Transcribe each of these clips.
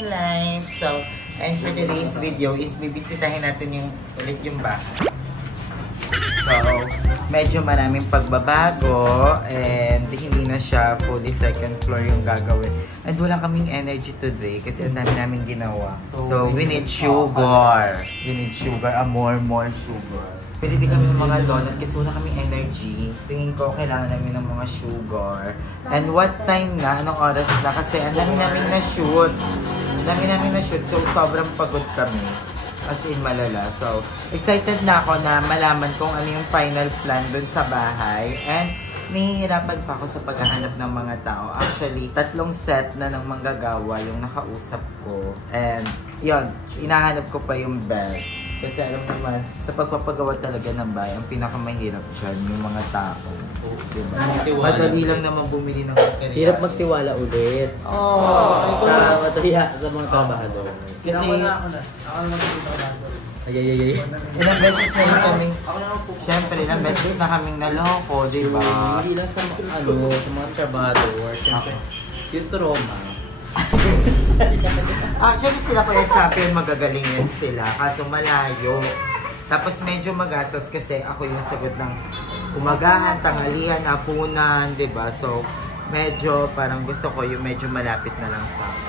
my life. So, and for today's video is bibisitahin natin ulit yung bahay. So, medyo maraming pagbabago and hindi na siya fully second floor yung gagawin. And wala kaming energy today kasi ang dami namin ginawa. So, we need sugar. We need sugar, more sugar. Pwede din kami ng mga donut kasi wala kaming energy. Tingin ko kailangan namin ng mga sugar. And what time na? Anong oras na? Kasi ang dami namin na-shoot. Ang dami namin na-shoot. So, sobrang pagod kami. As in, malala. So, excited na ako na malaman kung ano yung final plan dun sa bahay. And, nahihirapan pa ako sa paghahanap ng mga tao. Actually, 3 set na ng manggagawa yung nakausap ko. And, yon, hinahanap ko pa yung best. Kasi alam naman, sa pagpapagawa talaga ng bahay, ang pinakamahirap dyan yung mga tao. Diba? Madali lang naman bumili ng material. Hirap magtiwala ulit. Sa mga trabahador. Kasi, ako na magkita ko. Ay. ilang beses na rin kaming, syempre, ilang beses na kaming naloko, diba? Hindi lang sa mga trabahador. Syempre, yung trauma. Actually, sila ko yung champion, magagalingin sila. Kaso malayo. Tapos medyo magastos kasi ako yung sagot ng umagahan, tanghalian, hapunan, diba? So, medyo parang gusto ko yung medyo malapit na lang sa akin.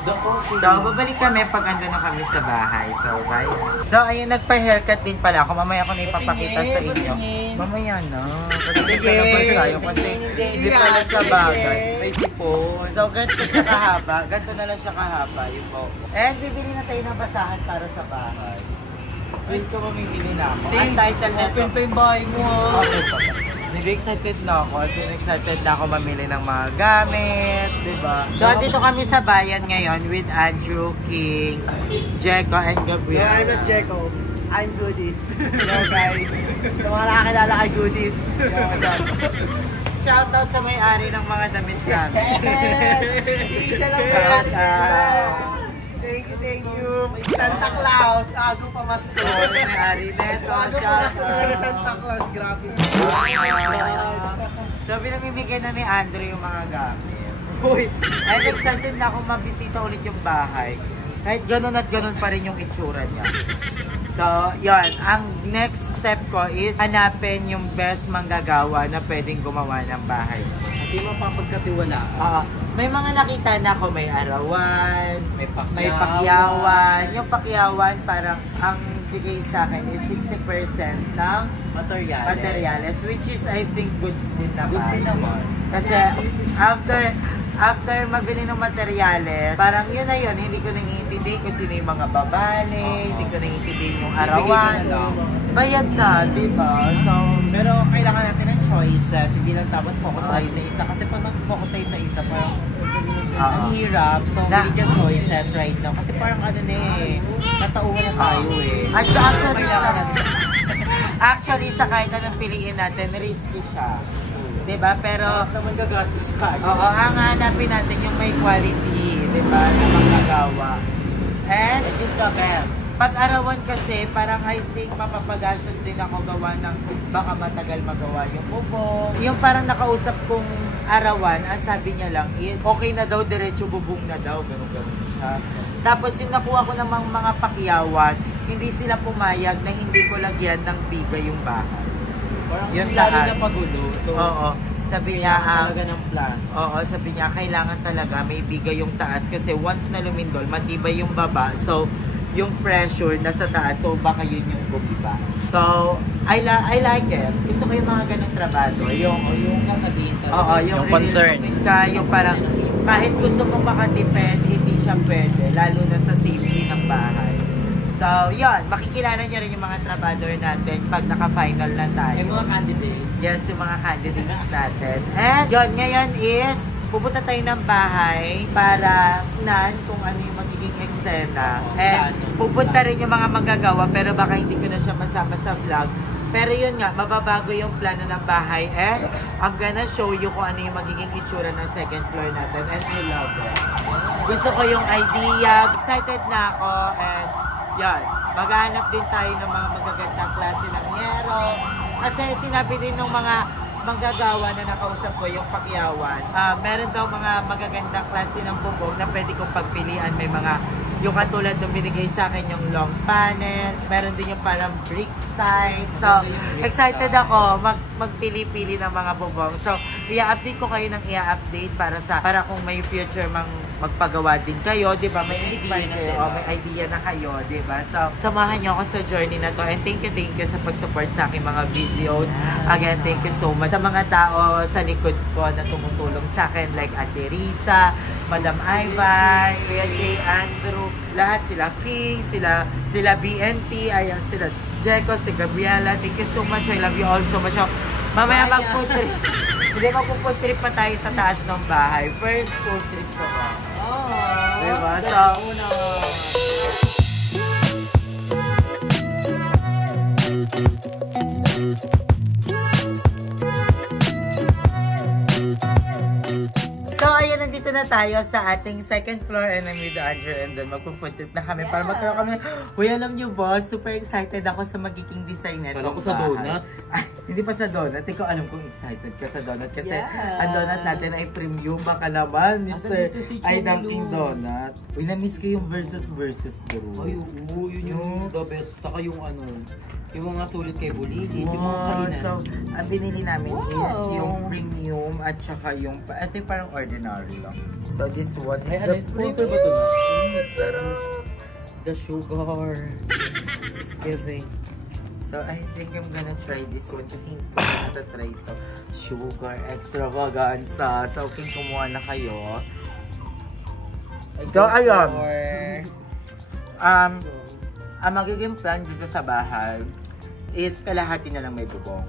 So, babalik kami pag ando na kami sa bahay. So, bye. So, ayun, nagpa-haircut din pala ako. Mamaya ko na ipapakita sa inyo. Mamaya na. Kasi tayo kasi hindi pala sa bagay. May sipon. So, ganito siya kahaba. Ganito na lang siya kahaba. Yung buhok. And bibili na tayo ng basahan para sa bahay. Wait ko mamimili na ako. Ang title na ito. Open pa yung bahay mo, ha? Okay pa. Hindi excited na ako kasi excited na ako mamili ng mga gamit, diba? So, dito kami sa bayan ngayon with Andrew, King, Jeko, and Gabriel. No, I'm not Jeko. I'm Goodies. Yo, guys. Sa mga nakakilala kay Goodies. Yo, what's up? Shoutout sa may-ari ng mga damit namin. Yes! Isa lang po yan. Thank you. Santa Claus, tago pa masko. May-ari neto. Tago pa masko na Santa Claus, grabe. So, pinamimigay na ni Andrew yung mga gamit. Uy! And excited na akong mabisita ulit yung bahay. Kahit ganun at ganun pa rin yung itsura niya. So, yon, ang next step ko is hanapin yung best manggagawa na pwedeng gumawa ng bahay. Hindi mapapagkatiwalaan. May mga nakita na ako, may arawan, may pakyawan. Yung pakyawan, parang ang bigay sa akin is 60% ng materials, which is I think goods din naman. Kasi after mabili ng materyales, parang yun na yun, hindi ko naiintindihan kung sino yung mga babali, hindi ko naiintindihan yung arawan. Bayad na, di ba? So, pero kailangan natin ng choices, hindi lang dapat focus tayo sa isa. Kasi pag mag-focus tayo sa isa, parang ang hirap. So, we need yung choices right now. Kasi parang ano na eh, natauhan na tayo eh. At actually, sa kahit anong piliin natin, risky siya. Diba? Pero, naman gagastos tayo. oo, ang hanapin natin yung may quality, diba? Na manggagawa. And, yung the best. Pag-arawan kasi, parang I think mapapagastos din ako gawa ng baka matagal magawa yung bubong. Yung parang nakausap kong arawan, ang sabi niya lang is, okay na daw, diretso bubong na daw, gano'n siya. Tapos yung nakuha ko namang mga pakyawan, hindi sila pumayag na hindi ko lagyan ng bigay yung bahay. Yung taas. Na pagulo. So, oo. Sabi niya, talaga ng plan. oo, sabi niya, kailangan talaga may bigay yung taas kasi once na lumindol, matibay yung baba. So, yung pressure nasa taas, so baka yun yung bumiba. So, I like it. Gusto ko yung mga ganong trabaho. Yung sasabihin talaga. oo, yung concern. Ka, yung parang, kahit gusto mo makatipid, hindi siya pwede, lalo na sa safety ng bahay. So, yun, makikilala niyo rin yung mga trabador natin pag naka-final na tayo. Yung mga candidate. Yes, yung mga candidates natin. And yun, ngayon is, pupunta tayo ng bahay para tingnan kung ano yung magiging eksena. And pupunta rin yung mga manggagawa, pero baka hindi ko na siya masama sa vlog. Pero yun nga, mababago yung plano ng bahay. And I'm gonna show you kung ano yung magiging itsura ng second floor natin. And I love it. Gusto ko yung idea. Excited na ako. And yan, maghahanap din tayo ng mga magagandang klase ng yero. Kasi sinabi din ng mga manggagawa na nakausap ko yung Pakyawan. Meron daw mga magagandang klase ng bubong na pwede kong pagpilian. May mga, yung katulad nung binigay sa akin yung long panel. Meron din yung parang brick style. So, excited ako magpili-pili ng mga bubong. So, i-update ko kayo ng i-update para kung may future magpagawa din kayo, di ba? May idea na kayo, di ba? So, samahan niyo ako sa journey na to. And thank you sa pag-support sa aking mga videos. Again, thank you so much. Sa mga tao sa likod ko na tumutulong sa akin, like Ate Risa, Madam Ivan, Kuya J. Andrew, lahat sila King, sila BNT, ayan, sila Jeco, si Gabriela. Thank you so much. I love you all so much. Mamaya mag-food trip. Hindi, mag-food trip pa tayo sa taas ng bahay. First food trip ko ba? Diba? So, ayan, nandito na tayo sa ating second floor and I'm with Andrew and then magpo-food trip na kami para magkaroon kami. Uy, alam niyo ba, super excited ako sa magiging design nito. Kala ko sa donut. Ay, hindi pa sa donut. Ikaw alam kong excited ka sa donut kasi ang donut natin ay premium. Baka naman, Mr. Ay, Dunkin' Donut. Uy, na-miss ko yung versus Drew. Ay, yun yung the best. Taka yung yung mga sulit kay Bulili, yung mga kainan. So, ang binili namin is yung premium at saka yung, ito yung parang ordinary lang. So, this one is the sponsor ba ito? Sarap! The sugar. It's giving. So, I think I'm gonna try this one kasi hindi ko natatry ito. Sugar extravaganza. So, kung kumuha na kayo. So, ayun. Ang magiging plan dito sa bahay is kalahati na lang may bubong.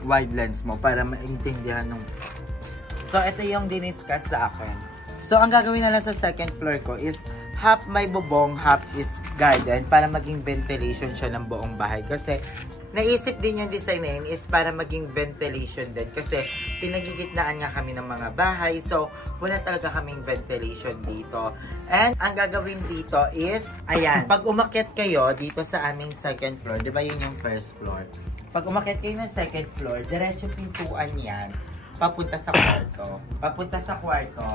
Wide lens mo para maintindihan ng... So, ito yung diniscuss sa akin. So, ang gagawin na lang sa second floor ko is half may bubong, half is garden para maging ventilation siya ng buong bahay. Kasi, naisip din yung design na yun is para maging ventilation din. Kasi, pinagigitnaan nga kami ng mga bahay. So, wala talaga kaming ventilation dito. And, ang gagawin dito is, ayan, pag umakyat kayo dito sa aming second floor, di ba yun yung first floor? Pag umakyat kayo ng second floor, diretso pintuan yan, papunta sa kwarto. Papunta sa kwarto.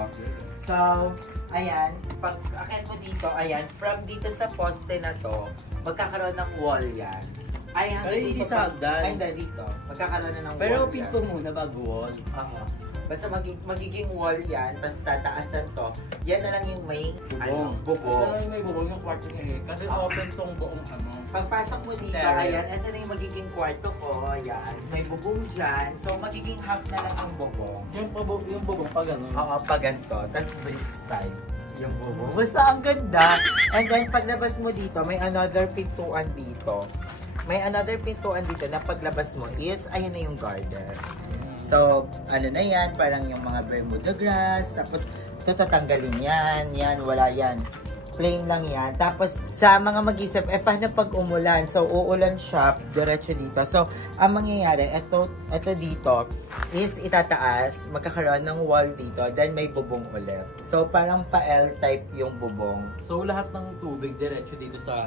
So, ayan, pag akyat mo dito, ayan, from dito sa poste na to, magkakaroon ng wall yan. Ay, hindi sa hagdan. Ay, dito. Magkakaroon na ng wall. Pero pinto muna bago wall. Oo. Basta magiging wall yan, tapos tataasan to. Yan na lang yung may bubong. Ito lang yung may bubong yung kwarto niya eh. Kasi open tong buong Pagpasok mo dito, ayan, ito na yung magiging kwarto ko. Ayan, may bubong dyan. So, magiging half na lang ang bubong. Yung bubong pa gano'n? Oo, pa ganito. Tapos brick style. Yung bubong. Basta ang ganda. And then, paglabas mo dito, may another pintuan dito. May another pintuan dito na paglabas mo is, ayan na yung garden. So, ano na yan, parang yung mga Bermuda grass, tapos ito tatanggalin yan, wala yan. Plain lang yan. Tapos, sa mga mag-isip, paano pag umulan? So, uulan siya, diretso dito. So, ang mangyayari, ito dito, is itataas, magkakaroon ng wall dito, then may bubong ulit. So, parang pa-L-type yung bubong. So, lahat ng tubig diretso dito sa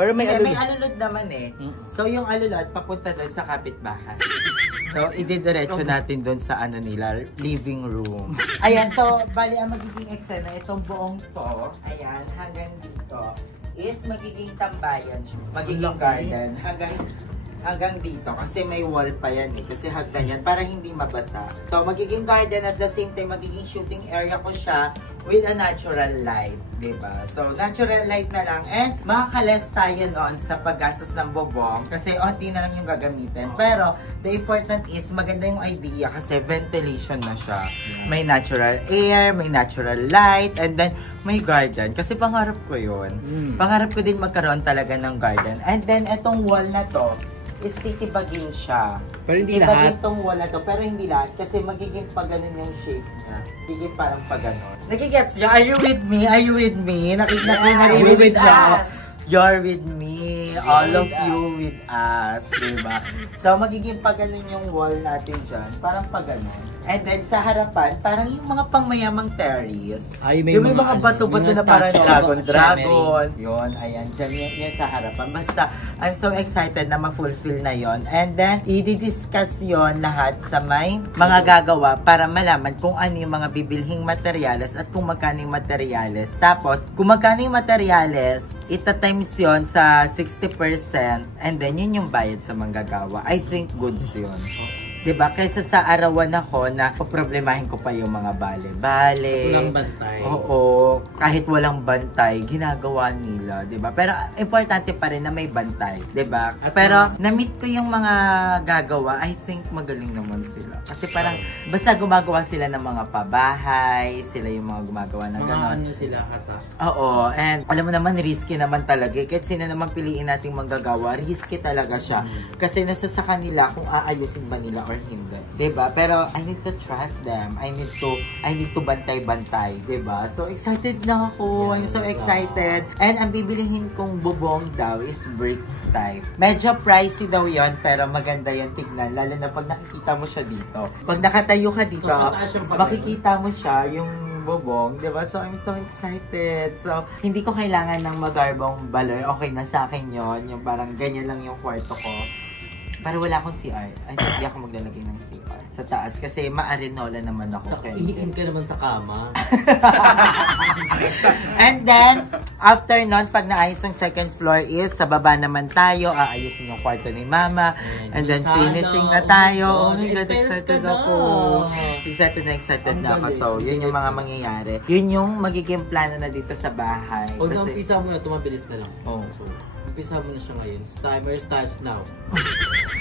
Pero may alulod naman eh. So, yung alulod, papunta doon sa kapitbahay. So, ididiretso natin doon sa nila, living room. Ayan, so, bali ang magiging eksena, itong buong to, ayan, hanggang dito, is magiging tambayan, magiging garden, hanggang dito, kasi may wall pa yan eh, kasi hagdan yan, para hindi mabasa. So, magiging garden at the same time, magiging shooting area ko siya with a natural light, diba? So, natural light na lang, and makaka-less tayo noon sa paggastos ng bubong, kasi onti na lang yung gagamitin. Pero, the important is, maganda yung idea, kasi ventilation na siya. May natural air, may natural light, and then, may garden. Kasi pangarap ko yun. Pangarap ko din magkaroon talaga ng garden. And then, etong wall na to, is titibagin siya. Pero hindi lahat? Titibagin tong wall na to, pero hindi lahat. Kasi magiging paganon yung shape niya. Magiging parang paganon. Nagigets niya? Are you with me? Are you with me? Naririnig niya? You're with me. all of you with us, diba? So, magiging paganon yung wall natin dyan. Parang paganon. And then, sa harapan, parang yung mga pangmayamang terrace. Ay, Yung may mga bato-bato mga na parang statue of dragon. Yun, ayan. Dyan yan sa harapan. Basta, I'm so excited na ma-fulfill na yon. And then, i-discuss yon lahat sa may mga gagawa para malaman kung ano yung mga bibilhing materyales at kung magkano yung materyales. Tapos, kung magkano yung materyales, ita-times yon sa 60% and then yun yung bayad sa manggagawa. I think goods yun. Diba? Kaysa sa arawan ako na problemahin ko pa yung mga bale-bale. Walang bantay. Oo. Kahit walang bantay, ginagawa nila. Diba? Pero importante pa rin na may bantay. Diba? Pero na-meet ko yung mga gagawa, I think magaling naman sila. Kasi parang basta gumagawa sila ng mga pabahay, sila yung mga gumagawa ng gano'n. Ano sila kasa? Oo. And alam mo naman, risky naman talaga. Kahit sino naman piliin nating manggagawa, risky talaga siya. Kasi nasa sa kanila kung aayusin ba nila or hindi. Diba? Pero I need to trust them. I need to bantay-bantay. Diba? So excited na ako. I'm so excited. And ang bibilihin kong bubong daw is brick type. Medyo pricey daw yon pero maganda yon tignan. Lalo na pag nakikita mo siya dito. Pag nakatayo ka dito, makikita mo siya yung bubong, diba? So, I'm so excited. So, hindi ko kailangan ng magarbong balor. Okay na sa akin yon. Yung parang ganyan lang yung kwarto ko. Pero wala akong CR. Ay, hindi ako maglalagay ng CR sa taas. Kasi maarinola naman ako. Iin ka naman sa kama. And then, after nun, pag naayos yung second floor is, sa baba naman tayo, aayusin yung kwarto ni Mama. And then, finishing na tayo. Oh my God, excited ako. Excited na ako. So, yun yung mga mangyayari. Yun yung magiging plano na dito sa bahay. Huwag na umpisa mo na, tumabilis na lang. Oh. Umpisa mo na siya ngayon. Timer starts now.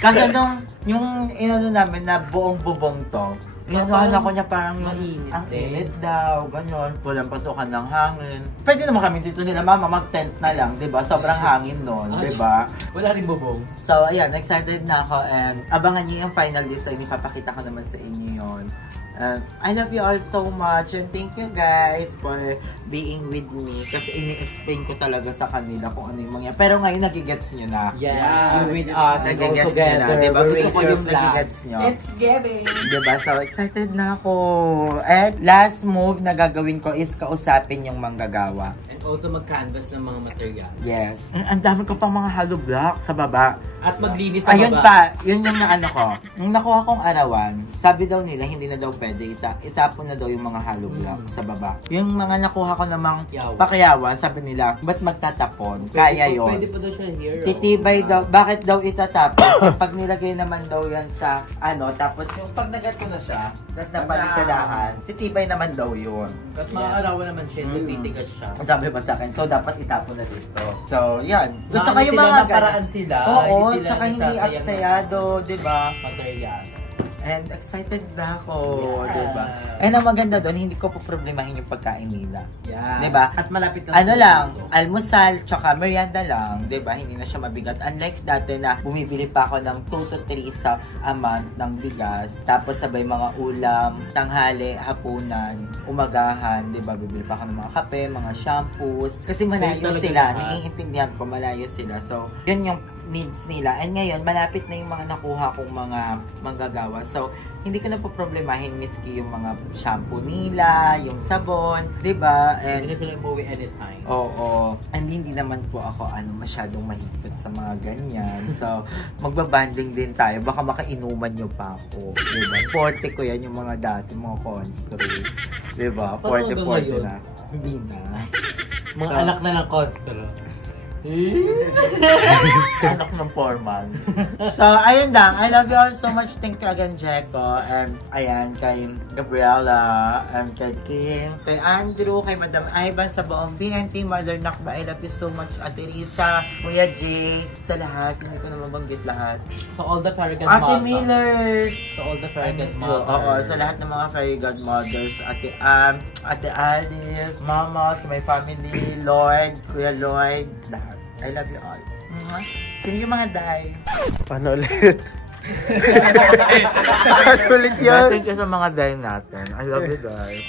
Kasi nung, yung inano namin na buong bubong to, inanuhan ako niya parang mainit. Ang init daw, ganyan. Walang pasukan ng hangin. Pwede naman kami dito nila, Mama, mag-tent na lang, diba? Sobrang hangin nun, diba? Wala rin bubong. So, ayan, excited na ako and abangan niyo yung final design. Ipapakita ko naman sa inyo yun. I love you all so much and thank you guys for being with me kasi ini-explain ko talaga sa kanila kung ano yung mangyayari. Pero ngayon nagigets nyo na. Yeah, you're with us. Nagigets nyo na. Diba? Gusto ko yung nagigets nyo. It's giving. Diba? So, excited na ako. And last move na gagawin ko is kausapin yung manggagawa. And also mag-canvas ng mga material. Yes. Ang dami ko pang mga hollow block sa baba. At maglinis sa baba. Ayun pa, yun yung naano ko. Nung nakuha kong arawan, sabi daw nila, hindi na daw pwede itapon na daw yung mga hollow block sa baba. Yung mga nakuha ko namang pakyawan, sabi nila, ba't magtatapon? Kaya yun. Pwede pa daw siya here. Titibay daw, bakit daw itatapon? Pag nilagay naman daw yan sa tapos yung pag nagato na siya, tapos nabalikadahan, titibay naman daw yun. At mga arawan naman siya, so titigas siya. Sabi pa sa akin, so dapat itapon na dito. So, yan. Gusto Ano kayo sila, mga naparaan sila. Oo, Hindi sila tsaka hindi nagsasayang aksayado, diba? Material. And excited na ako, Yeah. diba? And ang maganda doon, hindi ko po problemahin yung pagkain nila. Yes. Diba? At malapit na. Ano lang, almusal, tsaka merienda lang, diba? Hindi na siya mabigat. Unlike dati na bumibili pa ako ng 2 to 3 sacks a month ng bigas. Tapos sabay mga ulam, tanghali, hapunan, umagahan, diba? Bibili pa ako ng mga kape, mga shampoos. Kasi malayo sila, naiintindihan ko, malayo sila. So, yun yung needs nila. And ngayon, malapit na yung mga nakuha kong mga manggagawa. So, hindi ko na po problemahin miski yung mga shampoo nila, yung sabon, diba? And Hindi sila umuwi anytime. oo. And hindi naman po ako masyadong mahigpit sa mga ganyan. So, magbabanding din tayo. Baka makainuman nyo pa ako. Diba? 40 ko yan yung mga dati, mga constro. Diba? 40 na. Hindi na. Mga anak na ng constro. Anak ng foreman. So, ayun lang. I love you all so much. Thank you again, Jeko. And, ayan, kay Gabriela, and kay Kim, kay Andrew, kay Madam Ivan, sa buong BNT, Mother Nakba. I love you so much, Ate Risa, Kuya Jay, sa lahat. Hindi ko na mabanggit lahat. So, all the fairy Ate godmothers. Miller. So, all the fairy godmothers. Oo, sa lahat ng mga fairy godmothers. Ate Ate Alice, Mama, to my family, Lord, Kuya Lloyd, lahat. I love you all. Thank you mga day. Paano ulit? Paano ulit yun? Thank you sa mga day natin. I love you guys.